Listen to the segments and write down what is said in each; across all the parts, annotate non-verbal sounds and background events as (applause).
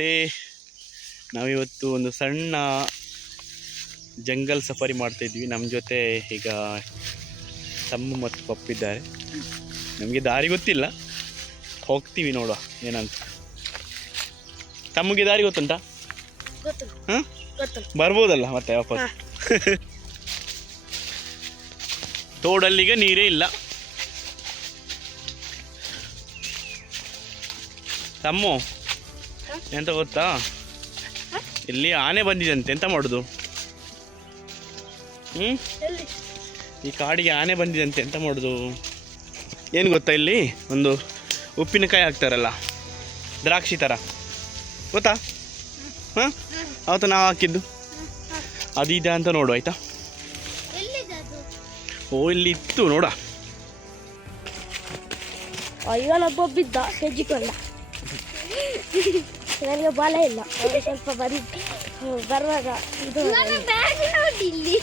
ನಮಸ್ತೆ ನಾವಿವತ್ತು ಒಂದು ಸಣ್ಣ ಜಂಗಲ್ ಸಫಾರಿ ಮಾಡ್ತಾ ಇದ್ವಿ. ನಮ್ಮ ಜೊತೆ ಈಗ ತಮ್ಮ ಮತ್ತು ಪಪ್ಪಿದ್ದಾರೆ ನಮಗೆ ದಾರಿ ಗೊತ್ತಿಲ್ಲ. ಹೋಗ್ತೀವಿ ನೋಡುವ. ಏನಂತ? ತಮ್ಮಗೆ ದಾರಿ ಗೊತ್ತುಂಟಾ? ಹಾಂ? ಬರ್ಬೋದಲ್ಲ ಮತ್ತೆ ವಾಪಸ್? (laughs) ತೋಡಲ್ಲಿಗೆ ನೀರೇ ಇಲ್ಲ. ತಮ್ಮು ಎಂತ ಗೊತ್ತಾ? ಇಲ್ಲಿ ಆನೆ ಬಂದಿದಂತೆ ಎಂತ ಮಾಡುದು? ಹ್ಞೂ ಈ ಕಾಡಿಗೆ ಆನೆ ಬಂದಿದಂತೆ ಎಂತ ಮಾಡುದು? ಏನು ಗೊತ್ತಾ ಇಲ್ಲಿ? ಒಂದು ಉಪ್ಪಿನಕಾಯಿ ಹಾಕ್ತಾರಲ್ಲ ದ್ರಾಕ್ಷಿ ಥರ ಗೊತ್ತಾ? ಹಾಂ? ಅವತ್ತು ನಾವು ಹಾಕಿದ್ದು? ಅದಿದೆ ಅಂತ ನೋಡು ಆಯಿತಾ? ಅದು? ಓ ಇಲ್ಲಿ ಇತ್ತು ನೋಡ. ಅಯ್ಯೋ ಬಿದ್ದ ಹೆಜ್ಜಿಕೊಂಡ ನನಗೆ ಬಲ ಇಲ್ಲ. ಸ್ವಲ್ಪ ಬರಿ ಬರುವಾಗ ಇದು ಇಲ್ಲಿ.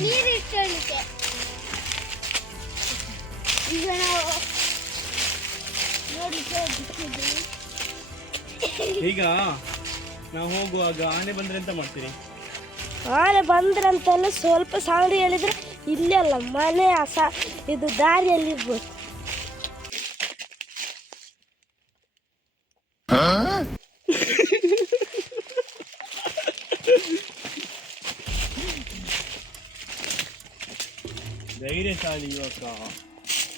ನೀರು ಇಟ್ಕೊಳ್ಳಿಕ್ಕೆ ಈಗ ನಾವು ನೋಡ್ಲಿಕ್ಕೆ ಈಗ ನಾವು ಹೋಗುವಾಗ ಆನೆ ಬಂದ್ರೆ ಎಂತ ಮಾಡ್ತೀರಿ? ಆನೆ ಬಂದ್ರಂತೆಲ್ಲ ಸ್ವಲ್ಪ ಸೌಂಡ್ ಹೇಳಿದ್ರೆ ಇಲ್ಲೇ ಅಲ್ಲ ಮನೆ ಆಸ ಇದು ದಾರಿಯಲ್ಲಿ ಇರ್ಬೋದು.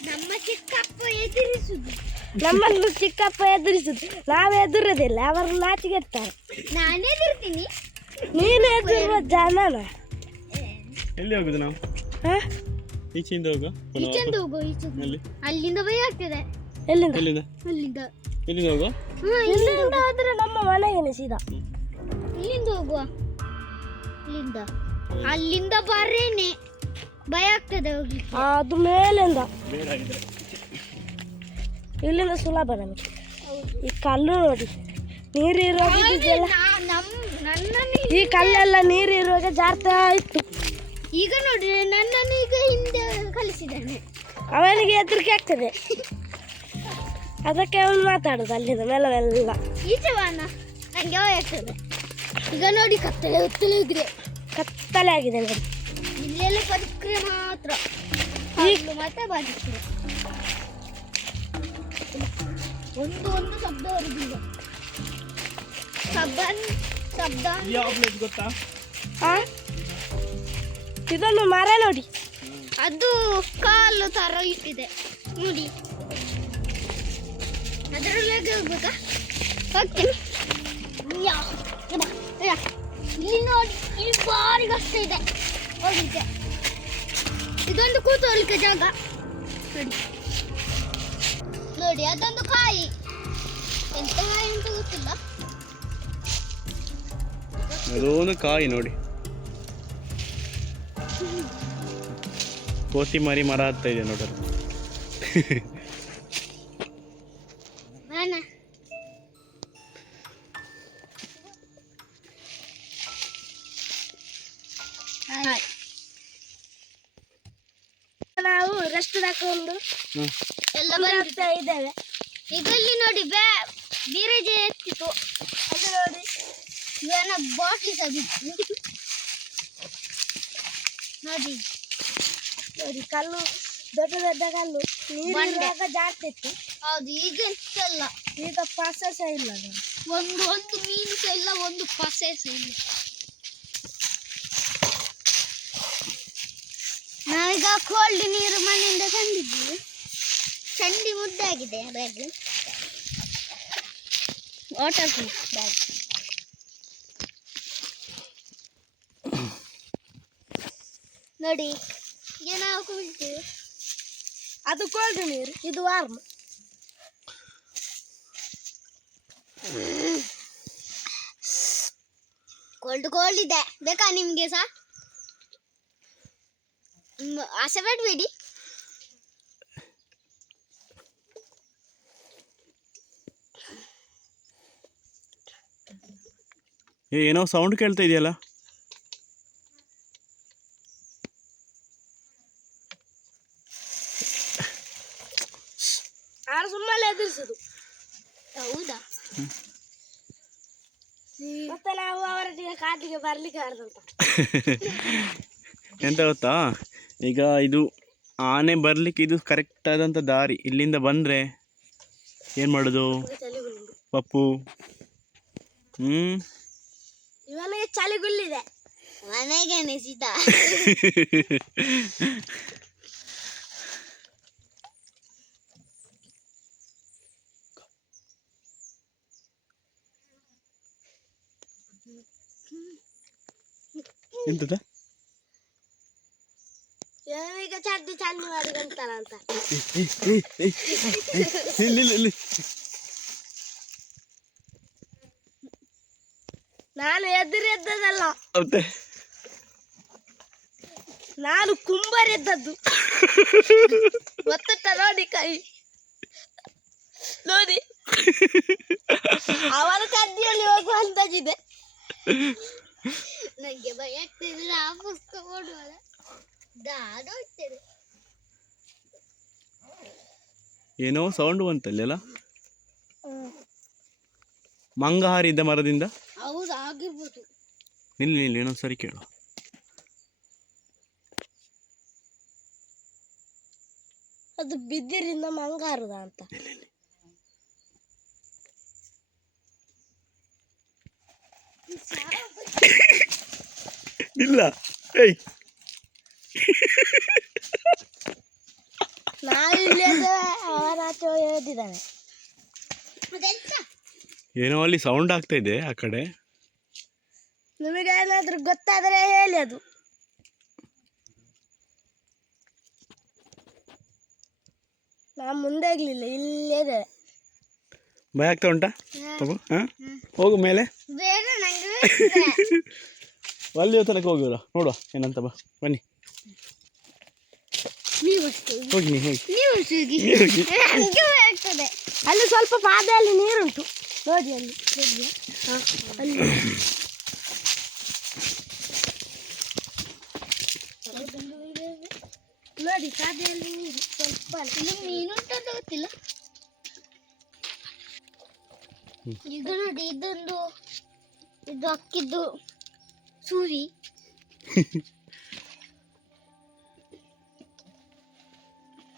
ನಮ್ಮ ಚಿಕ್ಕಪ್ಪ ಎದುರಿಸುದು. ನಮ್ಮನ್ನು ಚಿಕ್ಕಪ್ಪ ಎದುರಿಸುದು. ನಾವು ಎದುರದಿಲ್ಲ ಅವರು ನಾಚಿಗೆತ್ತಾರೆ ನಾನೇ ಎದುರ್ತೀನಿ. ನೀನು ಎದುರುವ ಜನನ. ಎಲ್ಲಿ ಹೋಗುದು ನಾವು? ಹಾ? ಈಚೆಯಿಂದ ಹೋಗುವ ಈಚೆಯಿಂದ ಈಚೆಯಿಂದ ಹೋಗೋ ಅಲ್ಲಿ ಅಲ್ಲಿಂದ ಭಯ ಆಗ್ತದೆ ಎಲ್ಲಿಂದ? ಎಲ್ಲಿಂದ? ಅಲ್ಲಿಂದ. ಎಲ್ಲಿಂದ ಹೋಗುವ ಹಾ ಇಲ್ಲಿಂದ ಆದ್ರೆ ನಮ್ಮ ಮನೆಗೆ ಸೀದಾ? ಇಲ್ಲಿಂದ ಹೋಗುವ. ಇಲ್ಲಿಂದ. ಅಲ್ಲಿಂದ ಬರೇನೆ. ಭಯ ಆಗ್ತದೆ ಹೋಗ್ಲಿಕ್ಕೆ. ಅದು ಮೇಲಿಂದ. ಇಲ್ಲಿಂದ ಸುಲಭ ನಮಗೆ. ಈ ಕಲ್ಲು ನೋಡಿ. ನೀರು ಇರುವಾಗ ಇದೆಲ್ಲ ಈ ಕಲ್ಲೆಲ್ಲ ನೀರು ಇರುವಾಗ ಜಾರ್ತಾ ಇತ್ತು. ಈಗ ನೋಡಿ ನನ್ನನ್ನು ಈಗ ಹಿಂದೆ ಕಲಿಸಿದ್ದಾನೆ. ಅವನಿಗೆ ಹೆದರಿಕೆ ಆಗ್ತದೆ. ಅದಕ್ಕೆ ಅವನು ಮಾತಾಡೋದು ಅಲ್ಲಿಂದ ಮೆಲ್ಲ ಈಚೆ ಈಗ ನೋಡಿ ಕತ್ತಲೆ ಹೋಗಿದೆ ಕತ್ತಲೆ ಆಗಿದೆ ನೋಡಿ. ಇಲ್ಲೆಲ್ಲ ಬದುಕ್ರೆ ಮಾತ್ರ. ಈಗ ಮತ್ತೆ ಬದುಕ್ರೆ. ಒಂದು ಒಂದು ಶಬ್ದ ಹೊರಗಿಲ್ಲ ಶಬ್ದ ಶಬ್ದ ಗೊತ್ತಾ? ಇದನ್ನು ಇದೊಂದು ಮರ ನೋಡಿ. ಅದು ಕಾಲು ತರ ಇಟ್ಟಿದೆ. ನೋಡಿ. ಅದರಲ್ಲಿ ಹೋಗ್ಬೇಕಾ? ಹೋಗ್ತೀನಿ ಯಾ, ಯಬ್ಬ, ಯಾ. ಇಲ್ಲಿ ನೋಡಿ ಇಲ್ಲಿ ಭಾರಿ ಕಷ್ಟ ಇದೆ. ಹೋಗ್ಲಿಕ್ಕೆ ಇದೊಂದು ಕೂತೋಲಿಕ್ಕೆ ಜಾಗ. ನೋಡಿ ನೋಡಿ ಅದೊಂದು ಕಾಯಿ. ಎಂತ ಕಾಯಿ ಅಂತ ಗೊತ್ತಿಲ್ಲ. ಅದೊಂದು ಕಾಯಿ ನೋಡಿ. ಕೋತಿ ಮರಿ ಮರ ಆಗ್ತಾ ಇದೆ ನೋಡಲು. (laughs) ನಾವು ರೆಸ್ಟ್ ತಕೊಂಡು. ಎಲ್ಲ ಬರ್ತಾ ಇದ್ದೇವೆ ಇದರಲ್ಲಿ ಇಲ್ಲಿ ನೋಡಿ ಬ್ಯಾ ಬೀರೇಜೆ ಎತ್ತಿತ್ತು. ಅದು ನೋಡಿ ಇವನ ಬಾಟ್ಲಿ ಸಹ ಬಿತ್ತು ನೋಡಿ ನೋಡಿ ಕಲ್ಲು ದೊಡ್ಡ ದೊಡ್ಡ ಕಲ್ಲು. ನೀರು ಬಂಡೆ. ಇರುವಾಗ ಜಾರ್ತಿತ್ತು ಹೌದು ಈಗ ಎಂತಲ್ಲ ಈಗ ಪಸ ಸಹ ಇಲ್ಲ. ಒಂದು ಒಂದು ಮೀನು ಸಹ ಇಲ್ಲ ಒಂದು ಪಸೆ ಸಹ ಇಲ್ಲ. ನಾವೀಗ ಕೋಲ್ಡ್ ನೀರು ಮನೆಯಿಂದ ತಂದಿದ್ವಿ. ಚಂಡಿ ಮುದ್ದಾಗಿದೆ ಬ್ಯಾಗ್ ವಾಟರ್ ಪ್ರೂಫ್ ಬ್ಯಾಗ್ ನೋಡಿ, ಈಗ ನಾವು ಕುಳಿತು ಅದು ಕೋಲ್ಡ್ ನೀರು, ಇದು ವಾರ್ಮ್ ಕೋಲ್ಡ್ ಕೋಲ್ಡ್ ಇದೆ. ಬೇಕಾ ನಿಮಗೆ ಸಹ ಪಡಬೇಡಿ ಏ ಏನೋ ಸೌಂಡ್ ಕೇಳ್ತಾ ಇದೆಯಲ್ಲ? ಆರು ಸುಮ್ಮನೆ ಎದುರಿಸುದು? ಹೌದಾ? ಹ್ಮ್. ಮತ್ತೆ ನಾವು ಅವರೊಟ್ಟಿಗೆ ಕಾಟಿಗೆ ಬರ್ಲಿಕ್ಕೆ (laughs) ಎಂತ ಗೊತ್ತಾ? ಈಗ ಇದು ಆನೆ ಬರಲಿಕ್ಕೆ ಇದು ಕರೆಕ್ಟ್ ಆದಂಥ ದಾರಿ. ಇಲ್ಲಿಂದ ಬಂದರೆ ಏನು ಮಾಡೋದು? ಪಪ್ಪು. ಹ್ಞೂ ಇವನಿಗೆ ಚಳಿಗುಳ್ಳಿದೆ. ಮನೆಗೆ ಎಂತದ ಇವನಿಗೆ ಚಡ್ಡಿ ಚಂಡಿ ಮಾಡಿ ಅಂತ. ನಾನು ಎದುರು ಎದ್ದದಲ್ಲ. ಮತ್ತೆ? ನಾನು ಕುಂಬರ್ ಎದ್ದದ್ದು. ಗೊತ್ತುಂಟ ನೋಡಿ ಕೈ. ನೋಡಿ. ಅವರ ಕಡ್ಡಿಯಲ್ಲಿ ಹೋಗುವ ಅಂದಾಜಿದೆ ನಂಗೆ ಭಯ ಆಗ್ತಿದ್ರೆ ಆ ಪುಸ್ತಕ ಓಡುವಾಗ ದಾದ ಹೋಗ್ತದೆ ಏನೋ ಸೌಂಡ್ ಬಂತಲ್ಲ ಅಲ್ಲ? ಮಂಗ ಹಾರಿದ್ದ ಮರದಿಂದ? ನಿಲ್ಲಿ ನಿಲ್ಲಿ ಇನ್ನೊಂದು ಸರಿ ಕೇಳು. ಅದು ಬಿದ್ದಿರಿಂದ ಮಂಗಾರದ ಅಂತ. ಇಲ್ಲ ಏಯ್ (laughs) ನಾವು ಇಲ್ಲಿ ಅವನ ಆಚೆ ಎದ್ದಿದ್ದಾನೆ ಅದೆಂತ ಏನೋ ಅಲ್ಲಿ ಸೌಂಡ್ ಆಗ್ತಾ ಇದೆ ಆ ಕಡೆ. ನಿಮಗೆ ಏನಾದ್ರೂ ಗೊತ್ತಾದ್ರೆ ಹೇಳಿ ಅದು. ನಾ ಮುಂದೆ ಆಗ್ಲಿಲ್ಲ ಇಲ್ಲೇ ಇದೆ ಭಯ ಆಗ್ತಾ ಉಂಟಾ? ಹಾ. ಹಾಂ? ಹೋಗು ಮೇಲೆ. (laughs) ಅಲ್ಲಿ ತನಕ ಹೋಗುವ ನೋಡುವ ಏನಂತ ಬಾ ಬನ್ನಿ. ಹೋಗಿ ನೀವು ಹೋಗಿ. ನೀ ಹೋಗಿ. ಆಗ್ತದೆ. ಅಲ್ಲಿ ಸ್ವಲ್ಪ ಪಾದೆಯಲ್ಲಿ ನೀರುಂಟು. ನೋಡಿ ಅಲ್ಲಿ. ಅಲ್ಲಿ. ನೋಡಿ ಪಾದೆಯಲ್ಲಿ ನೀರು. ಸ್ವಲ್ಪ ಅಲ್ಲಿ. ಮೀನುಂಟು ಅಂತ ಗೊತ್ತಿಲ್ಲ. ಇದು ನೋಡಿ ಇದೊಂದು ಇದು ಅಕ್ಕಿದ್ದು ಸೂರಿ. (laughs)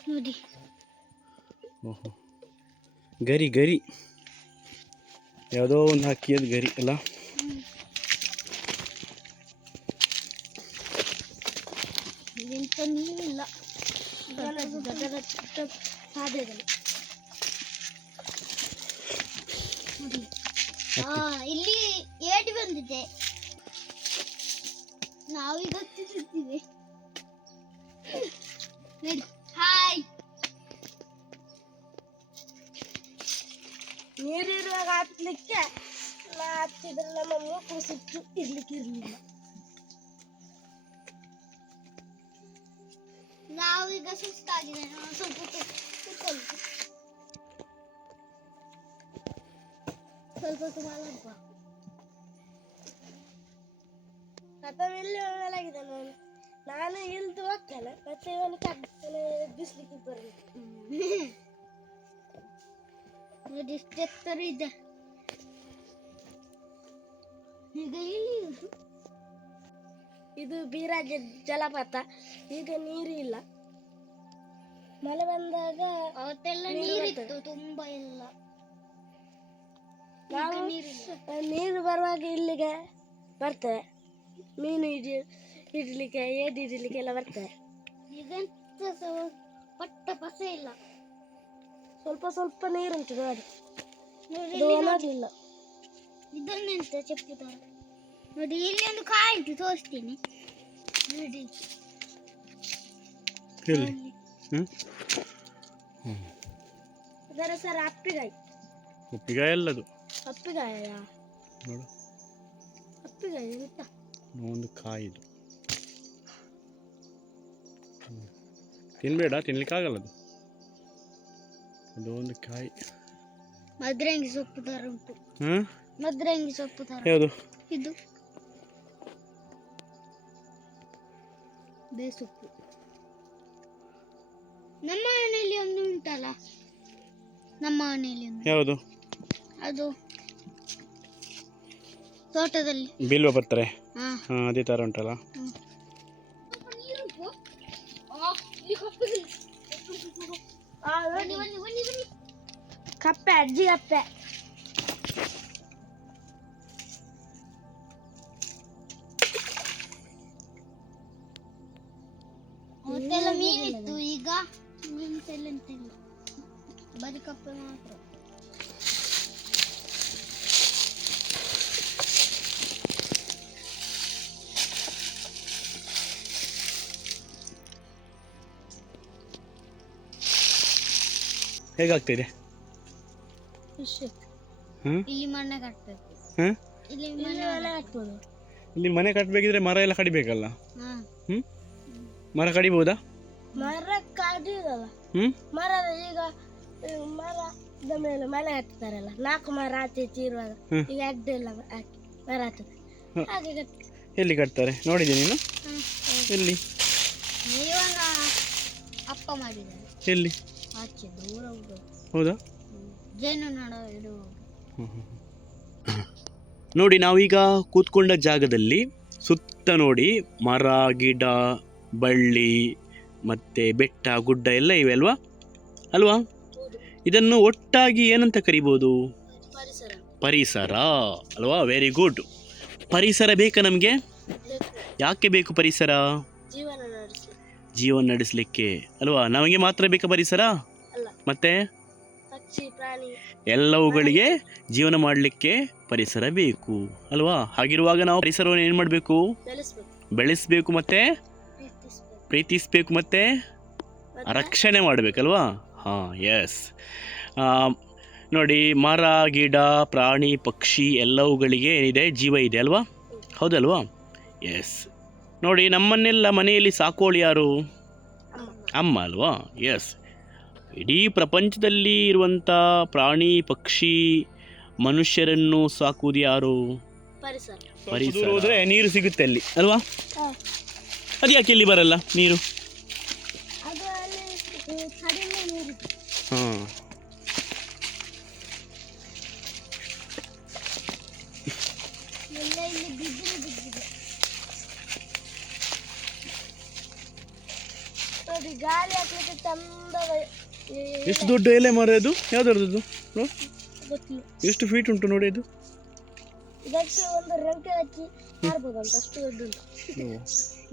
ನೋಡಿ. ಓಹೋ. ಗರಿ ಗರಿ. ಯಾವುದೋ ಒಂದು ಹಾಕಿಯದು ಗರಿ ಅಲ್ಲ? ಇಲ್ಲಿ ಏಡಿ ಬಂದಿದೆ. ನಾವೀಗ ಹತ್ತಿಸುತ್ತೀವಿ ನೀರಿರುವಾಗ ಹತ್ತಲಿಕ್ಕೆ ನಾ ಹತ್ತಿದ್ರೆ ನಮ್ಮ ಮೂಕು ಸುತ್ತು ಇರ್ಲಿಕ್ಕೆ ಇರಲಿಲ್ಲ. ನಾವೀಗ ಸುಸ್ತಾಗಿದೆ ನಾವು ಸ್ವಲ್ಪ ಹೊತ್ತು ಕೂತ್ಕೊಳ್ಳಿ. ಸ್ವಲ್ಪ ಹೊತ್ತು ಮಲಗುವ ಮತ್ತೆ ಇಲ್ಲಿ ಮಲಗಿದೆ ನಾನು. ನಾನು ಇಲ್ದು ಹೋಗ್ತೇನೆ. ಮತ್ತೆ ಇವನು ಕಡ್ಡನೆ ಬಿಸ್ಲಿಕ್ಕೆ ಬರಲಿಕ್ಕೆ ನೋಡಿ ಇದೆ. ಈಗ ಇಲ್ಲಿ ಇದು ಬೀರಾಜ ಜಲಪಾತ. ಈಗ ನೀರು ಇಲ್ಲ. ಮಳೆ ಬಂದಾಗ ಅವತ್ತೆಲ್ಲ ನೀರು ನೀರಿತ್ತು ತುಂಬಾ ಇಲ್ಲ. ನಾವು ನೀರಿಲ್ಲ. ನೀರು ಬರುವಾಗ ಇಲ್ಲಿಗೆ ಬರ್ತೇವೆ ಮೀನು ಹಿಡಿ ಹಿಡಿಲಿಕ್ಕೆ ಏಡಿ ಹಿಡಿಲಿಕ್ಕೆ ಎಲ್ಲ ಬರ್ತೇವೆ ಸ- ಪಟ್ಟ ಪಸೆ ಇಲ್ಲ. ಸ್ವಲ್ಪ ಸ್ವಲ್ಪ ನೀರುಂಟು ನೋಡಿ. ಇಲ್ಲಿ ನೋಡಿ. ಒಣಗ್ಲಿಲ್ಲ ಇದನ್ನೆಂತ ನೋಡಿ ಇಲ್ಲಿ ಒಂದು ಕಾಯಿ ಉಂಟು ತೋರಿಸ್ತೀನಿ. ನೋಡಿ. ಅದರ ಸರ್ ಅಪ್ಪಿಗಾಯಿ. ಉಪ್ಪಿಗಾಯಿ ಅಲ್ಲದು. ಅಪ್ಪಿಗಾಯ? ನೋಡು. ಅಪ್ಪಿಗಾಯಿ ಎಂತ ಒಂದು ಕಾಯಿ ಇದು. ತಿನ್ಬೇಡ ತಿನ್ಲಿಕ್ಕಾಗಲ್ಲ ಅದು. ಅದು ಒಂದು ಕಾಯಿ. ಮದ್ರಂಗಿ ಸೊಪ್ಪು ತರ ಉಂಟು. ಮದ್ರಂಗಿ ಸೊಪ್ಪು ತರ. ಯಾವುದು? ಇದು. ಬೇಸೊಪ್ಪು. ನಮ್ಮ ಮನೆಯಲ್ಲಿ ಒಂದು ಉಂಟಲ್ಲ? ನಮ್ಮ ಮನೆಯಲ್ಲಿ ಒಂದು. ಯಾವುದು? ಅದು ತೋಟದಲ್ಲಿ. ಬಿಲ್ವ ಬರ್ತಾರೆ. ಹಾ. ಅದೇ ಥರ ಉಂಟಲ್ಲ? ನೋಡಿ ಕಪ್ಪೆ ಅಜ್ಜಿ ಕಪ್ಪೆ ಮೊದಲೆಲ್ಲ ಮೀನಿತ್ತು ಈಗ ಮೀನ್ಸೆಲ್ಲ ಎಂತಿಲ್ಲ ಬರೀ ಕಪ್ಪೆ ಮಾತ್ರ ಹೇಗಾಗ್ತಿದೆ? ಇಲ್ಲಿ ಮಣ್ಣೆ ಹಾಂ ಇಲ್ಲಿ ಮಣ್ಣೆ ಮನೆ ಹಾಕ್ಬೋದು. ಇಲ್ಲಿ ಮನೆ ಕಟ್ಟಬೇಕಿದ್ರೆ ಮರ ಎಲ್ಲ ಕಡಿಬೇಕಲ್ಲ? ಹಾ. ಹ್ಞೂ ಮರ ಕಡಿಬೋದಾ ಮರ ಕಡಿಯೋದಲ್ಲ ಹ್ಮ್? ಮರ ಈಗ ಈ ಮರದ ಮೇಲೆ ಮನೆ ಹತ್ತುತ್ತಾರಲ್ಲ ನಾಲ್ಕು ಮರ ಆಚೆ ಇರುವಾಗ ಹ್ಮ್. ಈಗ ಹಾಕಿ ಮರ ಹತ್ತದೆ ಹ್ಮ್. ಹಾಗೆ ಕಟ್ಟಿ ಎಲ್ಲಿ ಕಟ್ತಾರೆ? ನೋಡಿದೆ ನೀನು? ಎಲ್ಲಿ? ಅಪ್ಪ ಮಾಡಿದ್ದಾರೆ. ಎಲ್ಲಿ? ಆಚೆ ದೂರ ಹೋಗೋದು ಹೌದಾ? ಜೇನು ನಡ ಇದು ನೋಡಿ ನಾವೀಗ ಕೂತ್ಕೊಂಡ ಜಾಗದಲ್ಲಿ ಸುತ್ತ ನೋಡಿ ಮರ ಗಿಡ ಬಳ್ಳಿ ಮತ್ತೆ ಬೆಟ್ಟ ಗುಡ್ಡ ಎಲ್ಲ ಇವೆ ಅಲ್ವಾ? ಅಲ್ವಾ? ಇದನ್ನು ಒಟ್ಟಾಗಿ ಏನಂತ ಕರಿಬೋದು? ಪರಿಸರ. ಪರಿಸರ. ಅಲ್ವಾ? ವೆರಿ ಗುಡ್ ಪರಿಸರ ಬೇಕಾ ನಮಗೆ? ಯಾಕೆ ಬೇಕು ಪರಿಸರ? ಜೀವನ ನಡೆಸಲಿಕ್ಕೆ ಅಲ್ವಾ? ನಮಗೆ ಮಾತ್ರ ಬೇಕಾ ಪರಿಸರ. ಮತ್ತೆ? ಎಲ್ಲವುಗಳಿಗೆ ಜೀವನ ಮಾಡಲಿಕ್ಕೆ ಪರಿಸರ ಬೇಕು. ಅಲ್ವಾ? ಹಾಗಿರುವಾಗ ನಾವು ಪರಿಸರವನ್ನು ಏನು ಮಾಡಬೇಕು? ಬೆಳೆಸ್ಬೇಕು. ಮತ್ತೆ? ಪ್ರೀತಿಸಬೇಕು. ಮತ್ತೆ? ಮತ್ತೆ? ರಕ್ಷಣೆ ಮಾಡಬೇಕಲ್ವಾ? ಹಾಂ ಎಸ್ ನೋಡಿ ಮರ ಗಿಡ ಪ್ರಾಣಿ ಪಕ್ಷಿ ಎಲ್ಲವುಗಳಿಗೆ ಏನಿದೆ? ಜೀವ ಇದೆ ಅಲ್ವಾ? ಹೌದಲ್ವಾ? ಎಸ್ ನೋಡಿ ನಮ್ಮನ್ನೆಲ್ಲ ಮನೆಯಲ್ಲಿ ಸಾಕೋಳು ಯಾರು? ಅಮ್ಮ. ಅಲ್ವಾ? ಎಸ್ ಇಡೀ ಪ್ರಪಂಚದಲ್ಲಿ ಇರುವಂಥ ಪ್ರಾಣಿ ಪಕ್ಷಿ ಮನುಷ್ಯರನ್ನು ಸಾಕುವುದು ಯಾರು? ಪರಿಸರ. ನೀರು ಸಿಗುತ್ತೆ ಅಲ್ಲಿ. ಅಲ್ವಾ? ಹಾ. ಅದು ಯಾಕೆ ಇಲ್ಲಿ ಬರಲ್ಲ ನೀರು? ಅದು ಅಲ್ಲಿ ಈ ನೀರು. ಹಾಂ. ಗಾಳಿ ಹಾಕ್ಲಿಕ್ಕೆ ಚಂದ ಎಷ್ಟು ದೊಡ್ಡ ಎಲೆ ಮರ ಇದು ಯಾವ್ದರದ್ದು ಗೊತ್ತಿಲ್ಲ. ಎಷ್ಟು ಫೀಟ್ ಉಂಟು ನೋಡಿ ಇದು? ಇದಕ್ಕೆ ಒಂದು ರಂಕೆ ಹಚ್ಚಿ ಮಾಡ್ಬೋದಂತ ಅಷ್ಟು ದೊಡ್ಡ ಉಂಟು.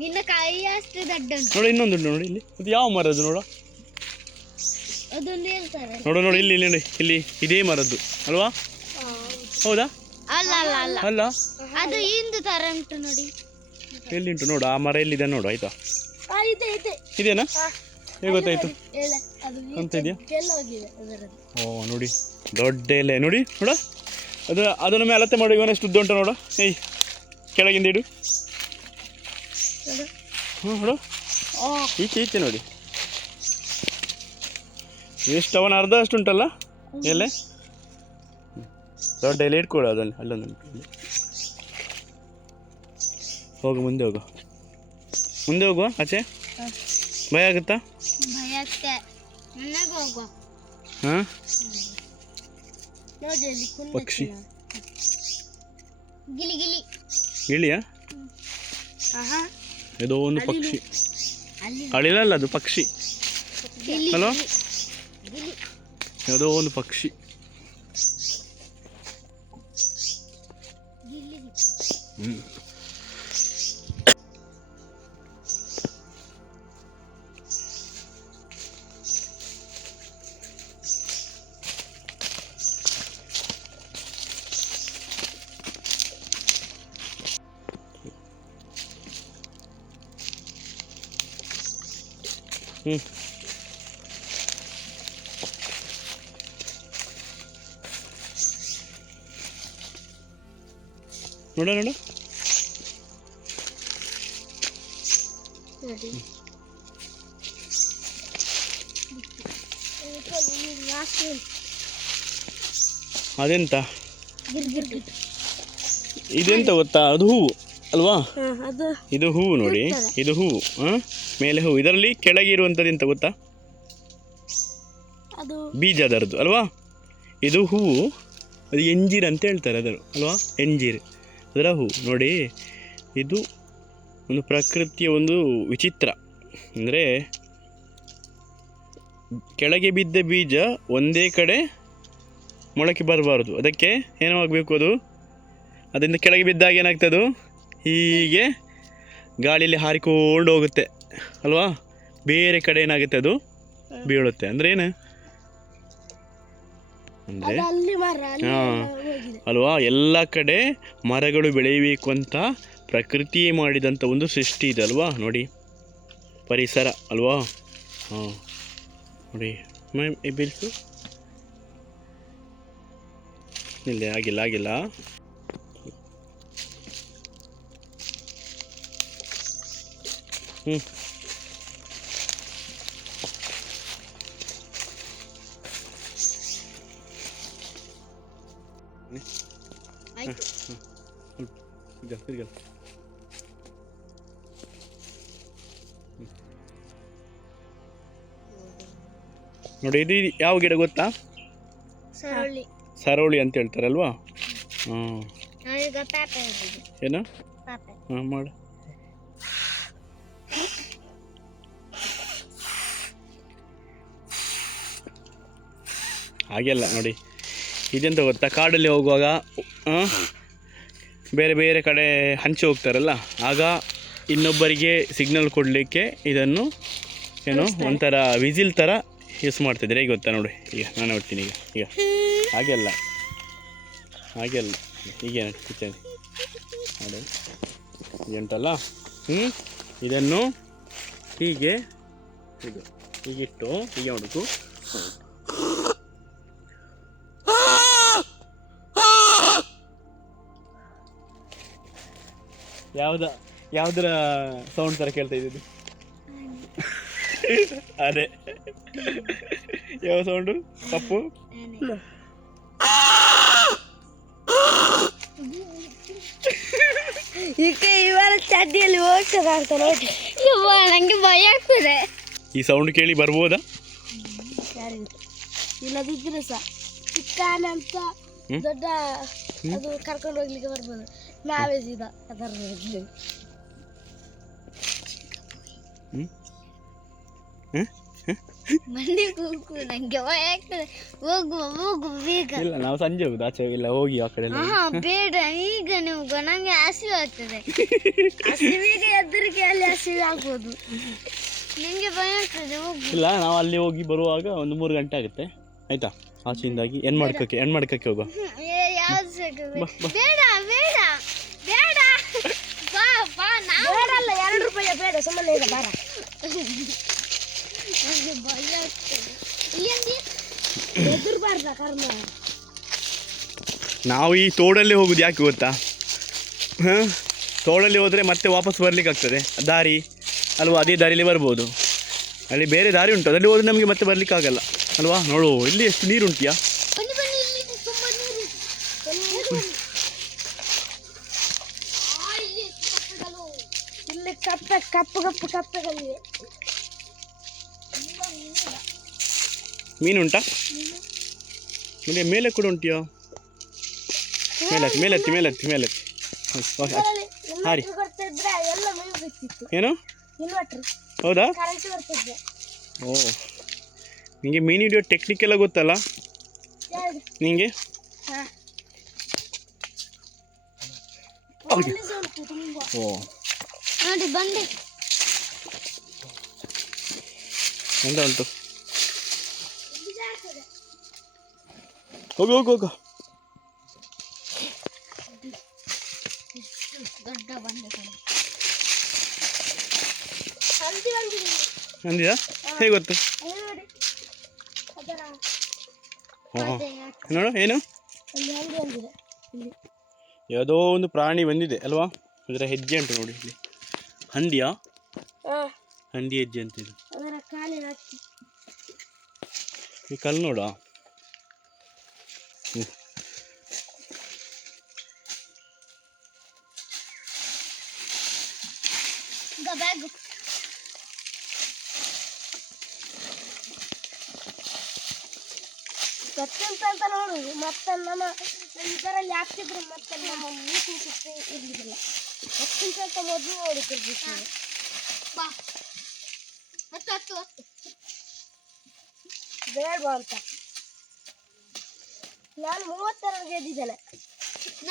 ನಿನ್ನ ಕೈ ಅಷ್ಟು ದೊಡ್ಡ ಉಂಟು. ನೋಡಿ ಇನ್ನೊಂದು ಉಂಟು ನೋಡಿ ಇಲ್ಲಿ. ಅದು ಯಾವ ಮರ ಅದು ನೋಡ? ಅದೊಂದು ಹೇಳ್ತಾರೆ. ನೋಡು ನೋಡಿ ಇಲ್ಲಿ ಇಲ್ಲಿ ನೋಡಿ ಇಲ್ಲಿ ಇದೇ ಮರದ್ದು ಅಲ್ವಾ? ಹೌದಾ. ಅಲ್ಲ ಅಲ್ಲ ಅಲ್ಲ. ಅಲ್ಲ. ಅದು ಇಂದು ತರ ಉಂಟು ನೋಡಿ. ಎಲ್ಲಿ ಉಂಟು ನೋಡು ಆ ಮರ ಎಲ್ಲಿದೆ ನೋಡು ಆಯ್ತಾ? ಇದೆ ಇದೆ. ಇದೇನಾ ಹಾ. ಹೇಗೆ ಗೊತ್ತಾಯ್ತು? ಅಂತ ಇದೆಯಾ? ಓ ನೋಡಿ. ದೊಡ್ಡ ಎಲೆ. ನೋಡಿ ನೋಡ. ಅದು ಅದನ್ನ ಮೇಲೆ ಅಳತೆ ಮಾಡಿ ಇವನ ಎಷ್ಟು ಉದ್ದ ಉಂಟು ನೋಡು. ಏಯ್ ಕೆಳಗಿಂದ ಇಡು. ಹ್ಞೂ ನೋಡು. ಈಚೆ ಈಚೆ ನೋಡಿ. ಎಷ್ಟು ಅವನ ಅರ್ಧ ಅಷ್ಟು ಉಂಟಲ್ಲ ಎಲೆ? ದೊಡ್ಡ ಎಲೆ ಇಟ್ಕೊಡು ಅದನ್ನು ಅಲ್ಲೊಂದು ಹೋಗು ಮುಂದೆ ಹೋಗು. ಮುಂದೆ ಹೋಗುವ ಆಚೆ? ಭಯ ಆಗುತ್ತಾ? ಹಾಂ? ಪಕ್ಷಿ. ಗಿಳಿಯಾ? ಏನೋ ಒಂದು ಪಕ್ಷಿ. ಅಳಿಲ್ಲ ಅಳಿಲಲ್ಲ ಅದು ಪಕ್ಷಿ. ಹಲೋ? ಯಾವುದೋ ಒಂದು ಪಕ್ಷಿ. ಗಿಲಿ ನೋಡ ನೋಡ. ಅದೆಂತ? ಇದೆಂತ ಗೊತ್ತಾ? ಅದು ಹೂವು ಅಲ್ವಾ? ಇದು ಹೂವು ನೋಡಿ ಇದು ಹೂವು ಹಾಂ? ಮೇಲೆ ಹೂವು. ಇದರಲ್ಲಿ ಕೆಳಗೆ ಇರುವಂಥದ್ದು ಎಂತ ಗೊತ್ತಾ? ಬೀಜ ಅದರದ್ದು ಅಲ್ವಾ? ಇದು ಹೂವು ಅದು ಎಂಜೀರ್ ಅಂತ ಹೇಳ್ತಾರೆ ಅದರ ಅಲ್ವಾ? ಎಂಜೀರ್. ಅದರ ಹೂ ನೋಡಿ, ಇದು ಒಂದು ಪ್ರಕೃತಿಯ ಒಂದು ವಿಚಿತ್ರ. ಅಂದರೆ, ಕೆಳಗೆ ಬಿದ್ದ ಬೀಜ ಒಂದೇ ಕಡೆ ಮೊಳಕೆ ಬರಬಾರ್ದು. ಅದಕ್ಕೆ ಏನಾಗಬೇಕು ಅದು? ಅದರಿಂದ ಕೆಳಗೆ ಬಿದ್ದಾಗ ಏನಾಗ್ತದೆ? ಹೀಗೆ ಗಾಳಿಯಲ್ಲಿ ಹಾರಿಕೊಂಡು ಹೋಗುತ್ತೆ. ಅಲ್ವಾ? ಬೇರೆ ಕಡೆ ಏನಾಗುತ್ತೆ ಅದು? ಬೀಳುತ್ತೆ. ಅಂದರೆ ಏನು? ಅಂದರೆ? ಹಾಂ. ಅಲ್ವಾ? ಎಲ್ಲ ಕಡೆ ಮರಗಳು ಬೆಳೆಯಬೇಕು ಅಂತ ಪ್ರಕೃತಿ ಮಾಡಿದಂಥ ಒಂದು ಸೃಷ್ಟಿ ಇದೆ ಅಲ್ವಾ? ನೋಡಿ. ಪರಿಸರ ಅಲ್ವಾ? ಹಾಂ. ನೋಡಿ. Ma'am bills? ಇಲ್ಲ ಆಗಿಲ್ಲ ಆಗಿಲ್ಲ. ಹ್ಞೂ gel. ನೋಡಿ ಇದು ಯಾವ ಗಿಡ ಗೊತ್ತಾ? ಸರೋಳಿ. ಸರೋಳಿ ಅಂತ ಹೇಳ್ತಾರಲ್ವಾ? ಹಾಂ ಏನು? ಹಾಂ ಮಾಡು. ಹಾಗೆಲ್ಲ ನೋಡಿ. ಇದೆಂತ ಗೊತ್ತಾ? ಕಾಡಲ್ಲಿ ಹೋಗುವಾಗ ಆ, ಬೇರೆ ಬೇರೆ ಕಡೆ ಹಂಚಿ ಹೋಗ್ತಾರಲ್ಲ ಆಗ ಇನ್ನೊಬ್ಬರಿಗೆ ಸಿಗ್ನಲ್ ಕೊಡಲಿಕ್ಕೆ ಇದನ್ನು ಏನು ಒಂಥರ ವಿಸಿಲ್ ಥರ ಯೂಸ್ ಮಾಡ್ತಿದ್ರೆ ಈಗ ಗೊತ್ತಾ ನೋಡಿ ಈಗ ನಾನು ಹೇಳ್ತೀನಿ ಈಗ ಈಗ. ಹಾಗೆಲ್ಲ ಹಾಗೆಲ್ಲ. ಹೀಗೆ ಕಿಚನ್ ನೋಡಿ ಉಂಟಲ್ಲ ಹ್ಞೂ ಇದನ್ನು ಹೀಗೆ ಹೀಗೆ ಹೀಗಿಟ್ಟು ಹೀಗೆ ಮಾಡಬೇಕು. ಯಾವ್ದ ಯಾವ್ದರ ಸೌಂಡ್ ತರ ಕೇಳ್ತಾ ಇದ್ದಿದ್ದು ಅದೇ. ಯಾವ ಸೌಂಡು ತಪ್ಪು ಈಗ ಇವರ ಚಡ್ಡಿಯಲ್ಲಿ ಅಂತ ನೋಡಿ ನಂಗೆ ಭಯ ಆಗ್ತದೆ. ಈ ಸೌಂಡ್ ಕೇಳಿ ಬರ್ಬೋದಾ? ಇಲ್ಲದಿದ್ರೆ ಸಹ ಚಿಕ್ಕ ಆನೆ ಅಂತ? ದೊಡ್ಡ ಅದು ಕರ್ಕೊಂಡು ಹೋಗ್ಲಿಕ್ಕೆ ಬರ್ಬೋದು. ನಾವೇ ಸೀದಾ ಅದರ ಮೇಲೆ. ಹ್ಞೂ ಹ್ಞೂ ಮಂದಿ ಕೂಗು ನಂಗೆ ಭಯ ಆಗ್ತದೆ ಹೋಗುವ ಹೋಗು ಬೇಗ ಇಲ್ಲ ನಾವು ಸಂಜೆ ಹೋಗುದು ಆಚೆ ಇಲ್ಲ ಹೋಗಿ ಆ ಕಡೆ ಹಾ ಬೇಡ ಈಗ ನೀವು ನಂಗೆ ಹಸಿವು ಆಗ್ತದೆ ಹಸಿವಿಗೆ ಹೆದರಿಕೆ ಅಲ್ಲಿ ಹಸಿವು ಆಗ್ಬೋದು ನಿಂಗೆ ಭಯ ಆಗ್ತದೆ ಹೋಗು ಇಲ್ಲ ನಾವು ಅಲ್ಲಿ ಹೋಗಿ ಬರುವಾಗ ಒಂದು ಮೂರು ಗಂಟೆ ಆಗುತ್ತೆ ಆಯ್ತಾ ಆಚೆಯಿಂದಾಗಿ ಏನ್ ಮಾಡ್ಕೋಕೆ ಏನು ಮಾಡ್ಕೋಕ್ಕೆ ಹೋಗುವ ಯಾವ್ದು ಬೇಡ ಬೇಡ ಸುಮ್ಮನೆ ಈಗ ಬಾರ. ನಾವು ಈ ತೋಡಲ್ಲಿ ಹೋಗುದು ಯಾಕೆ ಗೊತ್ತಾ? ತೋಡಲ್ಲಿ ಹೋದರೆ ಮತ್ತೆ ವಾಪಸ್ ಬರ್ಲಿಕ್ಕೆ ಆಗ್ತದೆ ದಾರಿ, ಅಲ್ವಾ? ಅದೇ ದಾರಿಯಲ್ಲಿ ಬರ್ಬೋದು. ಅಲ್ಲಿ ಬೇರೆ ದಾರಿ ಉಂಟು. ಅದರಲ್ಲಿ ಹೋದ್ರೆ ನಮಗೆ ಮತ್ತೆ ಬರ್ಲಿಕ್ಕೆ ಆಗಲ್ಲ ಅಲ್ವಾ? ನೋಡು, ಇಲ್ಲಿ ಎಷ್ಟು ನೀರು ಉಂಟಿಯಾ ಬನ್ನಿ ಬನ್ನಿ ಇಲ್ಲಿ ತುಂಬಾ ನೀರು ಆ, ಇಲ್ಲಿ ಕಪ್ಪೆಗಳು. ಇಲ್ಲಿ ಕಪ್ಪೆ ಕಪ್ಪು ಕಪ್ಪು ಕಪ್ಪೆಗಳಿವೆ ಮೀನುಂಟಾ ಇಲ್ಲಿ ಮೇಲೆ ಕೂಡ ಉಂಟಿಯೋ ಮೇಲತ್ತಿ ಮೇಲತ್ತಿ ಮೇಲತ್ತಿ ಮೇಲತ್ತಿ ಹಾರಿ. ಏನು? ಹೌದಾ? ಓ. ನಿಮಗೆ ಮೀನು ಹಿಡಿಯೋ ಟೆಕ್ನಿಕ್ ಎಲ್ಲ ಗೊತ್ತಲ್ಲ? ನಿಮಗೆ ಓ. ನೋಡಿ ಬಂದೆ. ಎಂತ ಉಂಟು ಹೋಗು ಹೋಗು ಹೋಗು. ದೊಡ್ಡ ಬಂದೆ ಅಂದಿದಾ ಹೇಗೆ ಗೊತ್ತು? ನೋಡಿ ಏನು? ಯಾವುದೋ ಒಂದು ಪ್ರಾಣಿ ಬಂದಿದೆ ಅಲ್ವಾ? ಅದರ ಹೆಜ್ಜೆ ಉಂಟು ನೋಡಿ ಇಲ್ಲಿ. ಹಂದಿಯಾ ಹಂದಿ ಹೆಜ್ಜೆ ಅಂತ ಇದು ಅದರ ಕಾಲಿನ ಈ ಕಲ್ಲು ನೋಡು. ಗೊತ್ತಂತ ಅಂತ ನೋಡುದು ಮತ್ತೆ ನಮ್ಮ ಇದರಲ್ಲಿ ಹಾಕ್ತಿದ್ರು ಮತ್ತೆ ನಮ್ಮ ಸುತ್ತ ಇರ್ಲಿಲ್ಲ. ಗೊತ್ತಂತ ಅಂತ ಮೊದಲು ನೋಡುತ್ತಿರ್ಬೇಕು ಬಾ. ಹತ್ತು ಹತ್ತು ಹತ್ತು. ಬೇಡ ಅಂತ. ನಾನು ಮೂವತ್ತೆರಡು ಗೆದ್ದಿದ್ದೇನೆ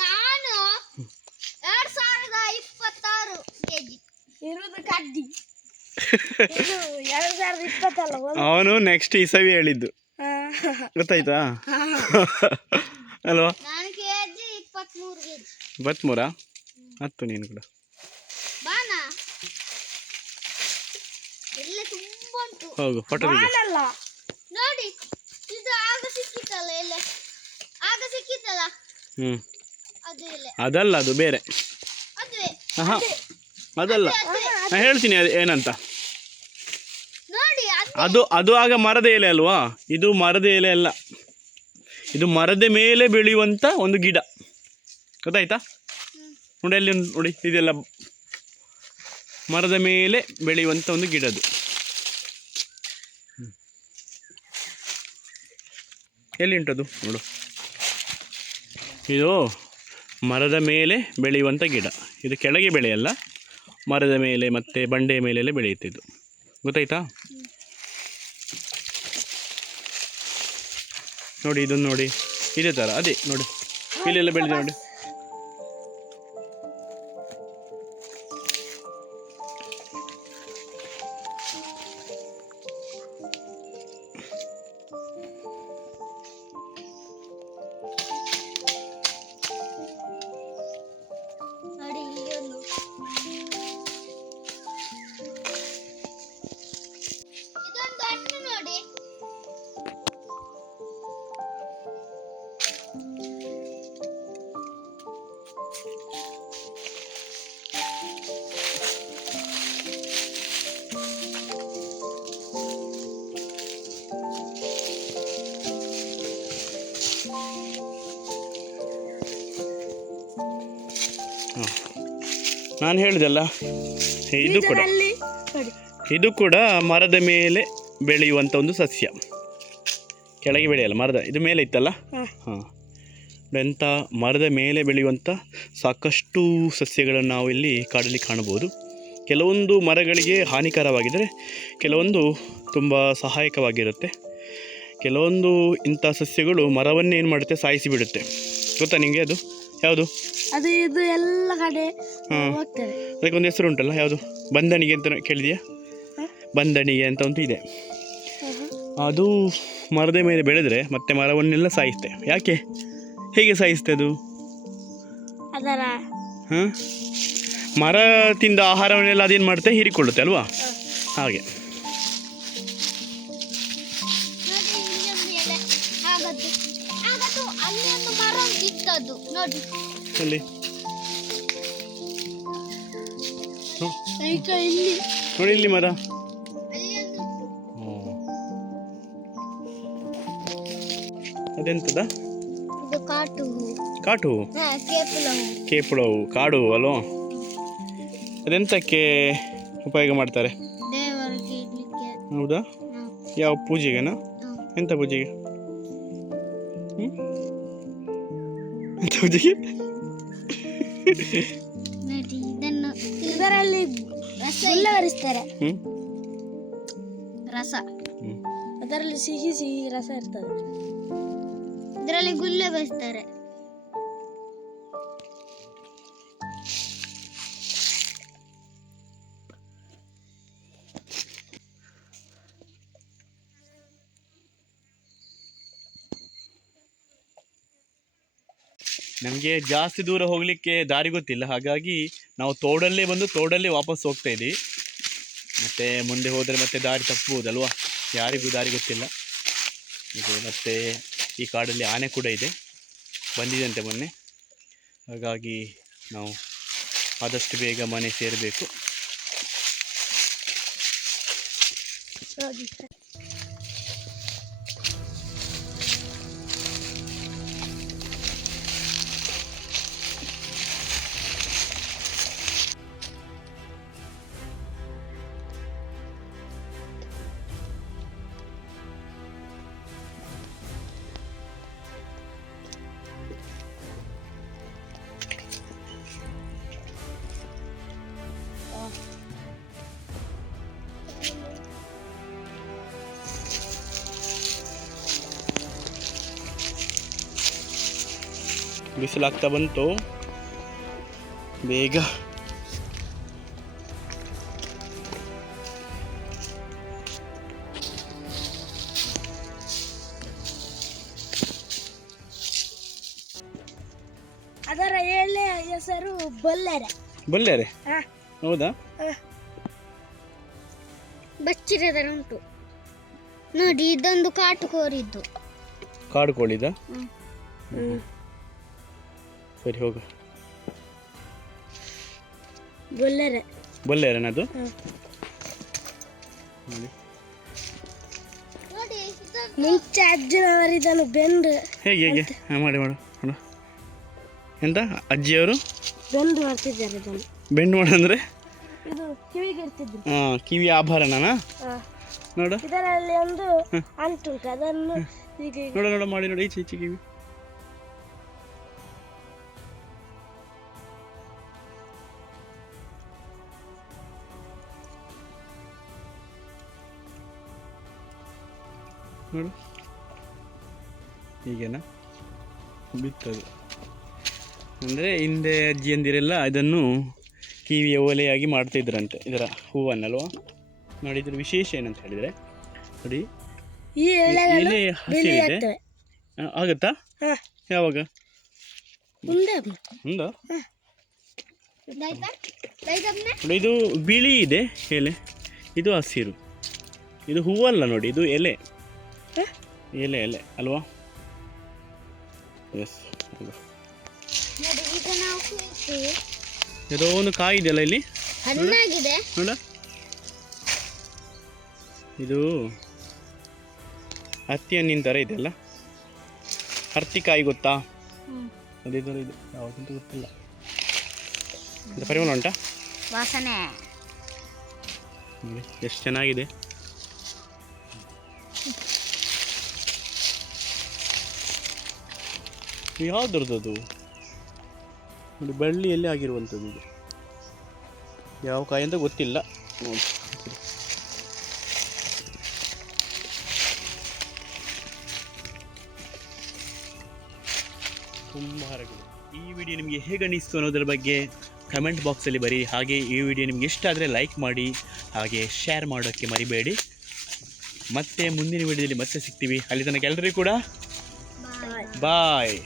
ನಾನು ಎರಡ್ ಸಾವಿರದ ಇಪ್ಪತ್ತಾರು ಕೆಜಿ ಇರುವುದು ಕಡ್ಡಿ. ಇದು ಎರಡು ಸಾವಿರದ ಇಪ್ಪತ್ತಲ್ಲ ಒಂದು. ಅವನು ನೆಕ್ಸ್ಟ್ ಇಸವಿ ಹೇಳಿದ್ದು. ಗೊತ್ತಾಯ್ತಾ? ಅಲ್ವಾ? ನಾನು ಕೆಜಿ ಇಪ್ಪತ್ಮೂರು ಕೆಜಿ ಇಪ್ಪತ್ತ್ಮೂರಾ ಹತ್ತು ನೀನು ಕೂಡ. ಹೋಗು ನೋಡಿ ಇದು ಆಗ ಸಿಕ್ಕಿತ್ತಲ್ಲ ಎಲ್ಲ ಆಗ ಸಿಕ್ಕಿತ್ತಲ್ಲ? ಹ್ಞೂ ಅದು ಇಲ್ಲ ಅದಲ್ಲ ಅದು ಬೇರೆ. ಹಾಂ ಅದಲ್ಲ. ನಾನು ಹೇಳ್ತೀನಿ ಅದು ಏನಂತ. ನೋಡಿ ಅದು ಅದು ಅದು ಆಗ ಮರದ ಎಲೆ ಅಲ್ವಾ? ಇದು ಮರದ ಎಲೆ ಅಲ್ಲ. ಇದು ಮರದ ಮೇಲೆ ಬೆಳೆಯುವಂಥ ಒಂದು ಗಿಡ. ಗೊತ್ತಾಯ್ತಾ? ನೋಡಿ, ಅಲ್ಲಿ ನೋಡಿ, ಇದೆಲ್ಲ ಮರದ ಮೇಲೆ ಬೆಳೆಯುವಂಥ ಒಂದು ಗಿಡ ಅದು ಹ್ಮ್. ಎಲ್ಲಿ ಉಂಟದು ನೋಡು. ಇದು ಮರದ ಮೇಲೆ ಬೆಳೆಯುವಂಥ ಗಿಡ. ಇದು ಕೆಳಗೆ ಬೆಳೆಯಲ್ಲ, ಮರದ ಮೇಲೆ ಮತ್ತು ಬಂಡೆಯ ಮೇಲೆಲ್ಲ ಬೆಳೆಯುತ್ತೆ ಇದು ಗೊತ್ತಾಯ್ತಾ? ನೋಡಿ ಇದನ್ನು ನೋಡಿ, ಇದೇ ಥರ ಅದೇ ನೋಡಿ. ಇಲ್ಲೆಲ್ಲ ಬೆಳೆದಿದೆ ನೋಡಿ. ನಾನು ಹೇಳಿದೆಲ್ಲ ಇದು ಕೂಡ. ಇದು ಕೂಡ ಮರದ ಮೇಲೆ ಬೆಳೆಯುವಂಥ ಒಂದು ಸಸ್ಯ. ಕೆಳಗೆ ಬೆಳೆಯಲ್ಲ ಮರದ ಇದು ಮೇಲೆ ಇತ್ತಲ್ಲ? ಹಾಂ. ಎಂಥ ಮರದ ಮೇಲೆ ಬೆಳೆಯುವಂಥ ಸಾಕಷ್ಟು ಸಸ್ಯಗಳನ್ನು ನಾವು ಇಲ್ಲಿ ಕಾಡಲ್ಲಿ ಕಾಣಬಹುದು. ಕೆಲವೊಂದು ಮರಗಳಿಗೆ ಹಾನಿಕರವಾಗಿದ್ದರೆ ಕೆಲವೊಂದು ತುಂಬ ಸಹಾಯಕವಾಗಿರುತ್ತೆ. ಕೆಲವೊಂದು ಇಂಥ ಸಸ್ಯಗಳು ಮರವನ್ನೇನು ಮಾಡುತ್ತೆ ಸಾಯಿಸಿ ಬಿಡುತ್ತೆ. ಗೊತ್ತಾ ನಿಮಗೆ ಅದು? ಯಾವುದು? ಅದು ಇದು ಎಲ್ಲ ಕಡೆ ಹೋಗ್ತದೆ. ಅದಕ್ಕೊಂದು ಹೆಸರು ಉಂಟಲ್ಲ ಯಾವುದು? ಬಂದಣಿಗೆ ಅಂತ ಕೇಳಿದೆಯಾ? ಬಂದಣಿಗೆ ಅಂತ ಒಂದು ಇದೆ. ಅದು ಮರದ ಮೇಲೆ ಬೆಳೆದರೆ ಮತ್ತೆ ಮರವನ್ನೆಲ್ಲ ಸಾಯಿಸುತ್ತೆ ಯಾಕೆ? ಹೇಗೆ ಸಾಯಿಸ್ತೆ ಅದು? ಅದರ ಹಾಂ? ಮರ ತಿಂದ ಆಹಾರವನ್ನೆಲ್ಲ ಅದೇನು ಮಾಡುತ್ತೆ? ಹೀರಿಕೊಳ್ಳುತ್ತೆ ಅಲ್ವಾ? ಹಾಗೆ. ಅಲ್ಲಿ ನೋಡಿ ಇಲ್ಲಿ ಮರ. ಅದೆಂತದ? ಕಾಟು ಕಾಟು ಹಾ? ಹೂವು ಕಾಡು ಅಲ್ವಾ? ಅದೆಂತಕ್ಕೆ ಉಪಯೋಗ ಮಾಡ್ತಾರೆ? ಹೌದಾ? ಯಾವ ಪೂಜೆಗೆನಾ? ಎಂಥ ಎಂತ ಪೂಜೆಗೆ? ಎಂತ ಪೂಜೆಗೆ? ನೋಡಿ ಇದನ್ನು ಇದರಲ್ಲಿ ರಸ ಎಲ್ಲ ಹ್ಞೂ ರಸ. ಅದರಲ್ಲಿ ಸಿಹಿ ಸಿಹಿ ರಸ ಇರ್ತದೆ. ಇದರಲ್ಲಿ ಗುಲ್ಲೆ ಬೆಳೆಸ್ತಾರೆ ನಮಗೆ ಜಾಸ್ತಿ ದೂರ ಹೋಗಲಿಕ್ಕೆ ದಾರಿ ಗೊತ್ತಿಲ್ಲ. ಹಾಗಾಗಿ ನಾವು ತೋಡಲ್ಲೇ ಬಂದು ತೋಡಲ್ಲೇ ವಾಪಸ್ ಹೋಗ್ತಾ ಇದ್ದೀವಿ ಮತ್ತು ಮುಂದೆ ಹೋದರೆ ಮತ್ತೆ ದಾರಿ ತಪ್ಪಬಹುದಲ್ವಾ ಯಾರಿಗೂ ದಾರಿ ಗೊತ್ತಿಲ್ಲ. ಇದು ಮತ್ತು ಈ ಕಾಡಲ್ಲಿ ಆನೆ ಕೂಡ ಇದೆ. ಬಂದಿದಂತೆ ಮೊನ್ನೆ. ಹಾಗಾಗಿ ನಾವು ಆದಷ್ಟು ಬೇಗ ಮನೆ ಸೇರಬೇಕು. ಬಿಸಿಲಾಗ್ತಾ ಬಂತು. ಬೇಗ. ಅದರ ಎಲೆ ಹೆಸರು ಬಲ್ಲರೆ. ಬಲ್ಲರೆ? ಹೌದಾ? ಬಚ್ಚಿರದರ ಉಂಟು. ನೋಡಿ ಇದೊಂದು ಕಾಟುಕೋರಿದ್ದು. ಕಾಡು ಕೋಳಿದ ಸರಿ ಹೋಗು. ಬೊಲ್ಲೆರೆ. ಬಲ್ಲೇರೇನದು ಹ್ಮ್. ನೋಡಿ. ನೋಡಿ ಮುಂಚೆ ಅಜ್ಜನವರು ಇದನ್ನು ಬೆಂದು ಹೇಗೆ? ಹೇಗೆ ಹಾಂ ಮಾಡಿ ಮಾಡು ಮಾಡು. ಎಂತ? ಅಜ್ಜಿಯವರು? ಬೆಂದು ಮಾಡ್ತಿದ್ದಾರೆ ಇದನ್ನು. ಬೆಂಡ್ ಮಾಡಂದ್ರೆ ಇದು ಕಿವಿಗೆ ಇರ್ತಿದ್ರು. ಹಾಂ ಕಿವಿ ಆಭರಣನಾ? ಹಾ. ನೋಡು. ಇದರಲ್ಲಿ ಒಂದು ಅಂಟುಂಟು ಅದನ್ನು ಈಗ ನೋಡು ನೋಡು ಮಾಡಿ ನೋಡಿ ಈಚೆ ಈಚೆ ಕಿವಿ. ನೋಡು ಈಗೇನ? ಬಿತ್ತದು. ಅಂದರೆ ಹಿಂದೆ ಅಜ್ಜಿಯಂದಿರೆಲ್ಲ ಇದನ್ನು ಕಿವಿಯ ಒಲೆಯಾಗಿ ಮಾಡ್ತಿದ್ರಂತೆ ಇದರ ಹೂವನ್ನಲ್ವ? ನೋಡಿ ಇದ್ರ ವಿಶೇಷ ಏನಂತ ಹೇಳಿದರೆ? ನೋಡಿ. ಎಲೆ ಹಸಿರಿದೆ. ಆಗುತ್ತಾ? ಯಾವಾಗ? ನೋಡಿ ಇದು ಬಿಳಿ ಇದೆ ಎಲೆ. ಇದು ಹಸಿರು. ಇದು ಹೂವಲ್ಲ ನೋಡಿ ಇದು ಎಲೆ? ಎಲೆ ಎಲೆ ಅಲ್ವಾ? ಎಸ್ ಇದೋ ಒಂದು ಕಾಯಿ ಇದೆಯಲ್ಲ ಇಲ್ಲಿ? ನೋಡ. ಇದು ಹತ್ತಿ ಹಣ್ಣಿನ ಥರ ಇದೆಯಲ್ಲ? ಹರ್ತಿಕಾಯಿ ಗೊತ್ತಾ? ಅದೇ ಥರ ಇದೆ. ಯಾವುದಂತ ಗೊತ್ತಿಲ್ಲ. ಪರಿಮಳ ಉಂಟಾ? ವಾಸನೆ. ಎಷ್ಟು ಚೆನ್ನಾಗಿದೆ. ಯಾವ್ದ್ರದ್ದು ಅದು ನೋಡಿ ಬಳ್ಳಿಯಲ್ಲಿ ಆಗಿರುವಂಥದ್ದು ಇದು. ಯಾವ ಕಾಯಿ ಅಂತ ಗೊತ್ತಿಲ್ಲ. ನೋಡಿ. ತುಂಬ ಹರಗಳು ಈ ವಿಡಿಯೋ ನಿಮಗೆ ಹೇಗೆ ಅನಿಸ್ತು ಅನ್ನೋದ್ರ ಬಗ್ಗೆ ಕಮೆಂಟ್ ಬಾಕ್ಸಲ್ಲಿ ಬರೀ. ಹಾಗೆ ಈ ವಿಡಿಯೋ ನಿಮ್ಗೆ ಇಷ್ಟ ಆದರೆ ಲೈಕ್ ಮಾಡಿ ಹಾಗೆ ಶೇರ್ ಮಾಡೋಕ್ಕೆ ಮರಿಬೇಡಿ. ಮತ್ತೆ ಮುಂದಿನ ವಿಡಿಯೋದಲ್ಲಿ ಮತ್ತೆ ಸಿಗ್ತೀವಿ. ಅಲ್ಲಿ ತನಕ ಎಲ್ಲರಿಗೂ ಕೂಡ ಬಾಯ್